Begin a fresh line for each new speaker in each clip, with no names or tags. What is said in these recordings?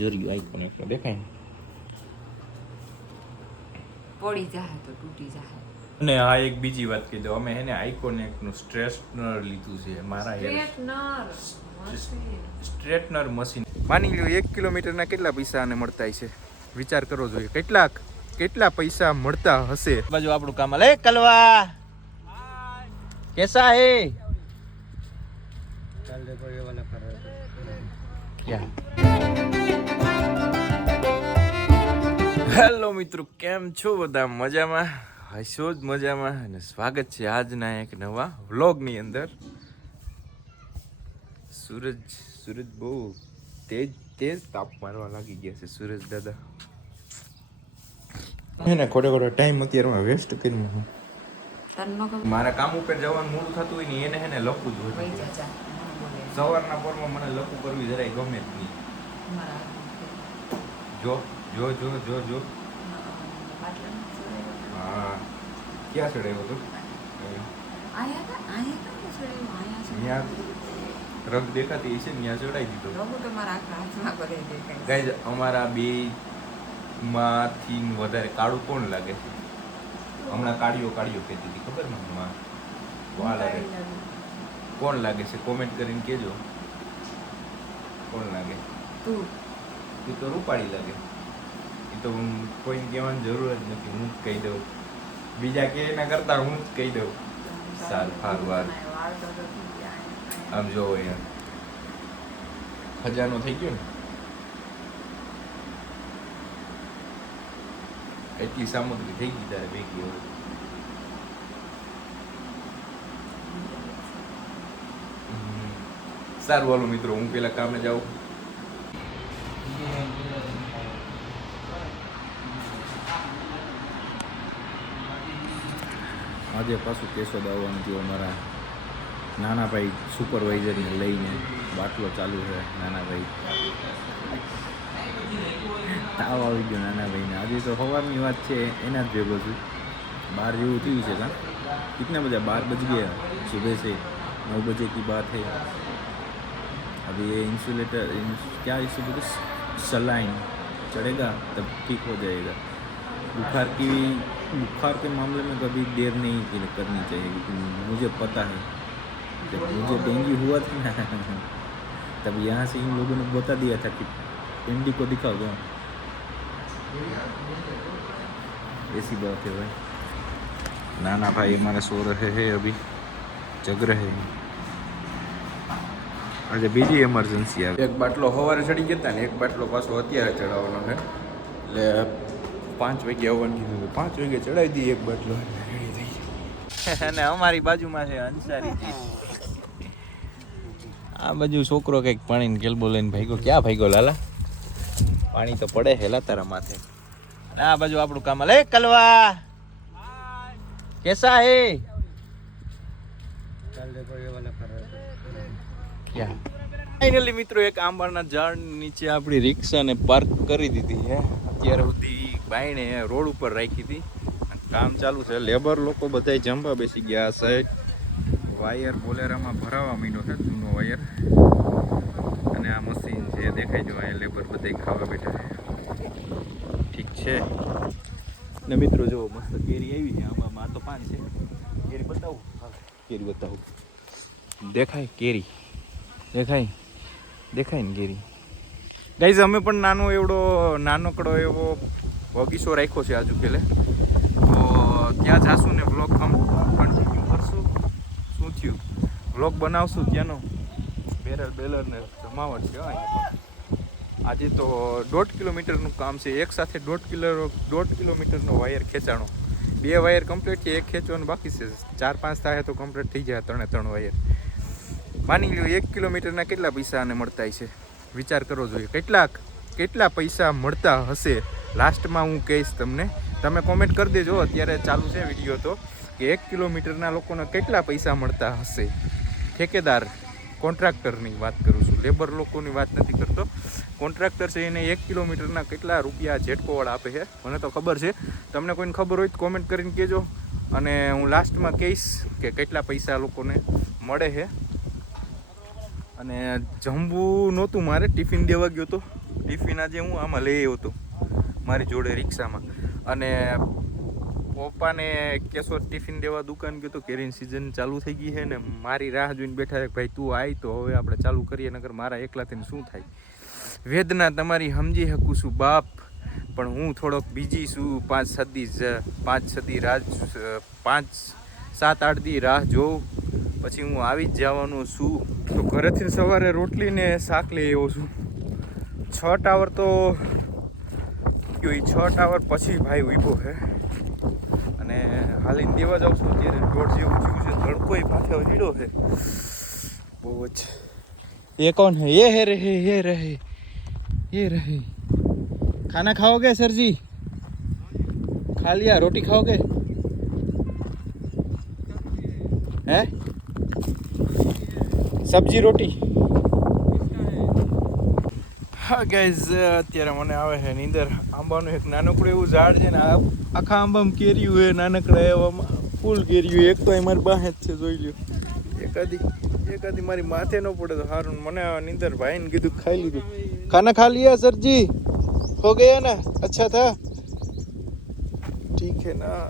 જોર્યું icon એટલે દેખાય ને.
પડી જાય તો તૂટી જાય
અને આ એક બીજી વાત કહી દઉં. અમે એને આઈકોનેકનું સ્ટ્રેટનર લીધું છે મારા
સ્ટ્રેટનર
સ્ટ્રેટનર મશીન. માની લ્યો એક કિલોમીટરના કેટલા પૈસા આને મળતા છે વિચાર કરવો જોઈએ. કેટલાક કેટલા પૈસા મળતા હશે? બાજુ આપણું કામ લે કલવા. કેસા હે? હેલો મિત્રો કેમ છો બધા? મજામાં? હશો જ મજામાં. અને સ્વાગત છે આજના એક નવા વ્લોગની અંદર. સૂરજ સૂરજ બહુ તેજ તેજ તાપ મારવા લાગી ગયા છે સૂરજ દાદા. એને ખોટે ખોટો ટાઈમ અત્યારમાં વેસ્ટ કર્યો હું મારા કામ ઉપર જવાનું મૂળ થતું હોય ને એને હેને લખવું જ હોય. સવારના પોરમાં મને લખવું કરવી જરાય ગમે જ નહીં. જો. જો જો જો જો. હા. ક્યાં ચડાવ્યો તો
આયા કા આયા કા છોડ્યું આયા છે
ત્યાં રંગ દેખાતી છે ત્યાં ચડાવી દીધો. ગાઈઝ અમારા બે માંથી વધારે કાળું કોણ લાગે? છે હમણાં કાળીઓ કાળીઓ કહેતી હતી ખબર ને માં કોણ લાગે. કોણ લાગે છે? કોમેન્ટ કરીને કહેજો. કોણ લાગે?
તું.
તું તો રૂપાળી લાગે. તો હું કોઈને કહેવાની જરૂર જ નથી હું જ કહી દઉં. બીજા કે એના કરતા હું જ કહી દઉં. સારું, સારું,
આયા,
આમ જોવો યાર ખજાનો થઈ ગયો ને? એટલી સામગ્રી થઈ ગઈ તારે ભેગી હોય સારું હાલો મિત્રો હું પેલા કામે જાઉં. આજે પાછું કેશોદ આવવાનું થયું અમારા નાના ભાઈ સુપરવાઇઝરને લઈને બાટલો ચાલુ છે નાના ભાઈ તાવ આવી ગયો નાના ભાઈને આજે તો સવારની વાત છે એના જ ભેગો છું બાર જેવું થયું છે કાં कितने बजे बारह बज गया सुबह से नौ बजे की बात है अभी ये इंसुलेटर क्या इसे बोलते सलाइन चढ़ेगा तब ठीक हो जाएगा बुखार की बुखार के मामले में कभी देर नहीं की- करनी चाहिए क्योंकि मुझे पता है जब मुझे डेंगू हुआ था ना तब यहाँ से इन लोगों ने बता दिया था कि एमडी को दिखाओ दो ऐसी बात है भाई नाना भाई हमारा सो रहे हैं अभी जग रहे हैं આજે બીજી એમરજન્સી આવી એક બાટલો સવારે ચડી ગયા હતા ને એક બાટલો પાછો અત્યારે ચડાવવાનો છે એટલે પાંચ વાગે આવવાનું કીધું હતું પાંચ વાગે ચડાવી દઈએ એક બાટલો. રેડી થઈ અને અમારી બાજુમાં છે અંસારીજી આ બાજુ છોકરો કંઈક પાણી કેલબો લઈને ભાગ્યો. ક્યાં ભાગ્યો લાલા? પાણી તો પડે હેલા તારા માથે. અને આ બાજુ આપણું કામ લે કલવા. કેસા હે? ફાઇનલી મિત્રો એક આંબાના ઝાડ નીચે આપણી રિક્ષાને પાર્ક કરી દીધી છે. અત્યારે સુધી બાયણે રોડ ઉપર રાખી હતી. કામ ચાલુ છે. લેબર લોકો બધા જમવા બેસી ગયા આ વાયર બોલેરામાં ભરાવા માંડ્યો છે, જૂનો વાયર. અને આ મશીન છે દેખાય જો અહીંયા લેબર બધા ખાવા બેઠા ઠીક છે. ને મિત્રો જો, મસ્ત કેરી આવી છે. આંબામાં માં તો પાન છે. કેરી બતાવું? કેરી બતાવું. દેખાય કેરી. દેખાય. દેખાય ને કેરી. ગાઈઝ, અમે પણ નાનો એવડો, નાનકડો એવો બગીચો રાખ્યો છે આજુ પેલે. તો ત્યાં જાશું ને બ્લોગ કન્ટિન્યુ કરશું. શું થયું? વ્લોગ બનાવશું ત્યાંનો? બેરલ બેલર ને જમાવટ છે આજે તો દોઢ કિલોમીટરનું કામ છે. એક સાથે દોઢ કિલો દોઢ કિલોમીટરનો વાયર ખેંચાણો. બે વાયર કમ્પ્લીટ છે, એક ખેંચવાનું બાકી છે. ચાર પાંચ થાય તો કમ્પ્લીટ થઈ જાય ત્રણે ત્રણ વાયર માની લ્યો, એક કિલોમીટરના કેટલા પૈસા આને મળતા છે? વિચાર કરવો જોઈએ. કેટલાક કેટલા પૈસા મળતા હશે? લાસ્ટમાં હું કહીશ તમને, તમે કોમેન્ટ કરી દેજો, અત્યારે ચાલુ છે વીડિયો તો, કે એક કિલોમીટરના લોકોને કેટલા પૈસા મળતા હશે? ઠેકેદાર, કોન્ટ્રાક્ટરની વાત કરું છું, લેબર લોકોની વાત નથી કરતો. કોન્ટ્રાક્ટર છે એને એક કિલોમીટરના કેટલા રૂપિયા ઝેટકોવાળા આપે છે? મને તો ખબર છે. તમને કોઈને ખબર હોય તો કોમેન્ટ કરીને કહેજો. અને હું લાસ્ટમાં કહીશ કે કેટલા પૈસા લોકોને મળે છે. અને જમવું નહોતું મારે, ટિફિન દેવા ગયો તો. ટિફિન આજે હું આમાં લઈ આવ્યો હતો. મારી જોડે રિક્ષામાં. અને પપ્પાને કેશો ટિફિન દેવા દુકાન ગયો તો કેરીની સિઝન ચાલુ થઈ ગઈ છે ને મારી રાહ જોઈને બેઠા છે ભાઈ તું આવી તો હવે આપણે ચાલુ કરીએ નગર મારા એકલાથી શું થાય? વેદના તમારી સમજી શકું છું બાપ, પણ હું થોડોક બીજી છું. પાંચ સદી પાંચ સદી રાહ પાંચ સાત આઠ દી રાહ જોઉં. પછી હું આવી જ જવાનો છું. તો ઘરેથી સવારે રોટલીને શાક લઈ આવ્યો છું. છ ટાવર તો ગયો એ છ ટાવર પછી ભાઈ ઊભો છે અને હાલીને દેવા જાઉં છું ત્યારે દોઢ જેવું થયું છે. તડકો એ માથે વધીડો છે બહુ જ. એ કોણ હે? એ હે રહે એ રહે એ રહે ખાના ખાઓ કે સરજી? ખાલી આ રોટી ખાઓ કે હે? સબ્જી, રોટી? હા ગાઈઝ અત્યારે મને આવે છે નીંદર. આંબાનું એક નાનકડું એવું ઝાડ છે ને આખા આંબામાં કેર્યું હે નાનકડા એવામાં ફૂલ કેર્યું એક તો એ મારી બાહે જ છે, જોઈ લ્યો. એકાદી એકાદી મારી માથે ન પડે તો સારું મને નીંદર ભાઈને કીધું ખાઈ લીધું. ખાના ખા લીયા, સરજી? હો ગયા ને? અચ્છા થા. ઠીક હે ના.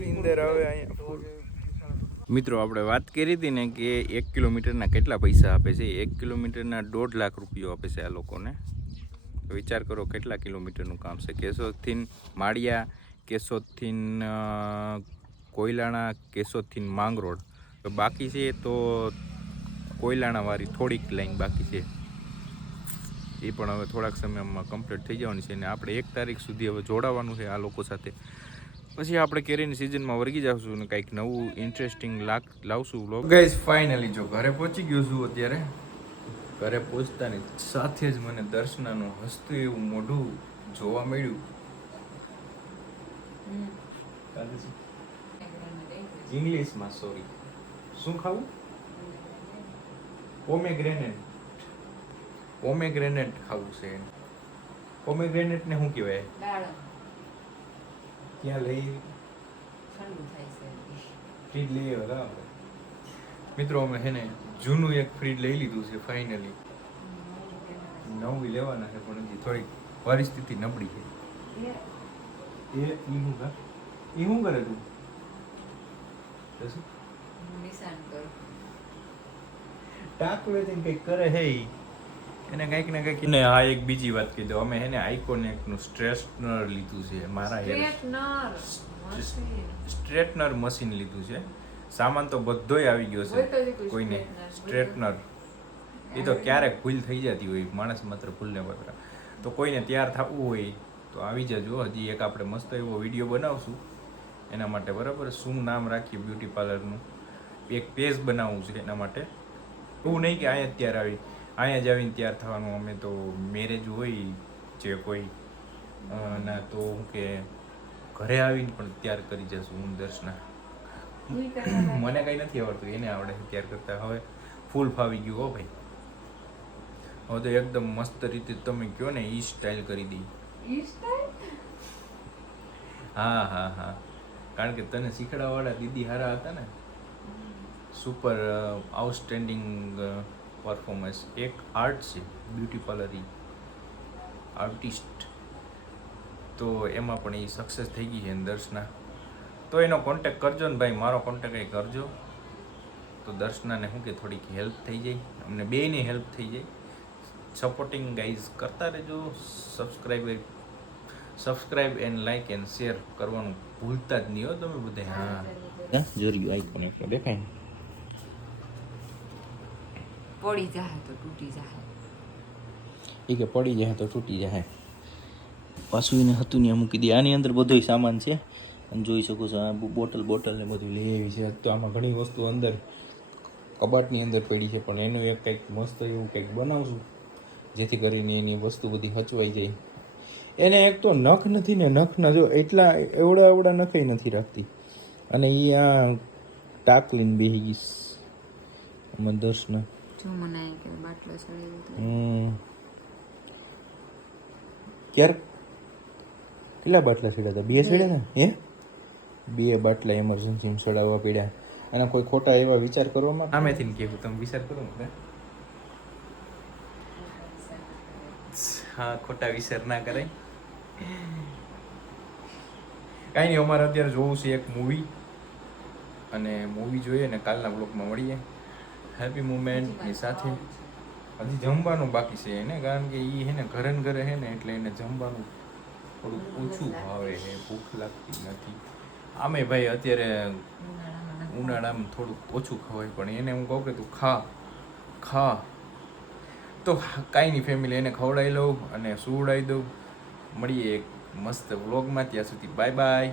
નીંદર આવે અહીંયા. મિત્રો, આપણે વાત કરી હતી ને કે એક કિલોમીટરના કેટલા પૈસા આપે છે? એક કિલોમીટરના દોઢ લાખ રૂપિયો આપે છે આ લોકોને. વિચાર કરો કેટલા કિલોમીટરનું કામ છે? કેશોદથી માળિયા કેશોદથી કોયલાણા કેશોદથી માંગરોળ. તો બાકી છે તો કોયલાણાવાળી થોડીક લાઈન બાકી છે. એ પણ હવે થોડાક સમયમાં કમ્પ્લીટ થઈ જવાની છે અને આપણે એક તારીખ સુધી હવે જોડાવાનું છે આ લોકો સાથે. પછી આપણે કેરીની સિઝનમાં વર્ગી જાવશું અને કંઈક નવું ઇન્ટરેસ્ટિંગ લાગ લાવશું વ્લોગ ગાઈઝ ફાઇનલી જો ઘરે પહોંચી ગયો છું અત્યારે ઘરે પહોંચતાની સાથે જ મને દર્શનાનું હસતું એવું મોઢું જોવા મળ્યું. ઇંગ્લિશમાં સોરી શું ખાવું? પોમેગ્રેનેટ પોમેગ્રેનેટ ખાવું છે. પોમેગ્રેનેટને શું કહેવાય? ક્યાં લઈ
ફ્રીડ થાય છે
ફ્રીજ લઈ હતા મિત્રો અમે છે ને જૂનું એક ફ્રીજ લઈ લીધું છે ફાઇનલી. નવું લેવાના છે પણ હજી થોડીક પરિસ્થિતિ નબળી છે. એ ઈ શું કર? ઈ શું કરે તું? શું? ટાકવે કંઈક કરે હે ઈ. એને કંઈક ને કંઈક ને આ એક બીજી વાત કહી દો અમે એને ને આઇકોનેકનું સ્ટ્રેટનર લીધું છે. મારા
સ્ટ્રેટનર મશીન.
સ્ટ્રેટનર મશીન લીધું છે. સામાન તો બધોય આવી ગયો છે કોઈને. સ્ટ્રેટનર એ તો ક્યારેક ભૂલ થઈ જતી હોય માણસ માત્ર ભૂલને માત્ર તો કોઈને તૈયાર થવું હોય તો આવી જજો. હજી એક આપણે મસ્ત એવો વીડિયો બનાવશું. એના માટે બરાબર શું નામ રાખીએ બ્યુટી પાર્લરનું? એક પેજ બનાવવું છે એના માટે. એવું નહીં કે અહીં અત્યારે આવી. અહીંયા જ આવીને તૈયાર થવાનું. અમે તો મેરેજ હોય જે કોઈ ના તો હું કે ઘરે આવીને પણ તૈયાર કરી જશું હું દર્શના. મને કઈ નથી આવડતું એને આવડે તૈયાર કરતા. હવે ફૂલ ફાવી ગયું હો ભાઈ. હવે તો એકદમ મસ્ત રીતે તમે કયો ને ઈ સ્ટાઇલ કરી દઈ. હા હા હા. કારણ કે તને શીખડાવાળા દીદી હારા હતા ને. સુપર આઉટસ્ટેન્ડિંગ પરફોર્મન્સ એક આર્ટ છે બ્યુટી પાર્લર આર્ટિસ્ટ તો એમાં પણ એ સક્સેસ થઈ ગઈ છે દર્શના. તો એનો કોન્ટેક કરજો ને ભાઈ, મારો કોન્ટેક એ કરજો. તો દર્શનાને શું કે, થોડીક હેલ્પ થઈ જાય. અમને બેયની હેલ્પ થઈ જાય. સપોર્ટિંગ ગાઈઝ કરતા રહેજો. Subscribe subscribe and like and share કરવાનું ભૂલતા જ નહીં હો, તમે બધા. હા. જોર્યું આઈકોન એટલો દેખાય
પડી જાય તો તૂટી જાય
એ કે પડી જાય તો તૂટી જાય પાછું એને હતું ને મૂકી દે. આની અંદર બધોય સામાન છે. અને જોઈ શકો છો આ બોટલ બોટલ ને બધું લઈ આવી છે. તો આમાં ઘણી વસ્તુ અંદર કબાટની અંદર પડી છે. પણ એનું એક કંઈક મસ્ત એવું કંઈક બનાવશું. જેથી કરીને એની વસ્તુ બધી હચવાઈ જાય. એને એક તો નખ નથી ને નખના જો એટલા એવડા એવડા નખાઈ નથી રાખતી. અને એ આ ટાકલીને બેહી ગઈશ આમાં દર્શના.
જો મને કે બાટલો ચડેલો
હમ. ક્યારે? કેટલા બાટલા ચડ્યા હતા? બે ચડ્યા હતા હે? બે બાટલા ઇમરજન્સીમાં ચડાવવા પડ્યા. એના કોઈ ખોટા એવા વિચાર કરવામાં સામેથી કેવું તમે વિચાર કરો ને હા ખોટા વિચાર ના કરે કાંઈ નહીં અમારે અત્યારે જોવું છે એક મૂવી અને મૂવી જોઈએ ને કાલના બ્લોકમાં મળીએ. હેપી મુમેન્ટની સાથે હજી જમવાનું બાકી છે એને, કારણ કે એ હે ને ઘરે ઘરે હે ને એટલે એને જમવાનું થોડુંક ઓછું ભાવે છે ભૂખ લાગતી નથી. આમે ભાઈ અત્યારે ઉનાળામાં થોડુંક ઓછું ખવાય, પણ એને હું કહું કે તું ખા ખા. તો કાંઈ નહીં ફેમિલી એને ખવડાવી લઉં અને સુવડાવી દઉં. મળીએ એક મસ્ત વ્લોગમાં, ત્યાં સુધી બાય બાય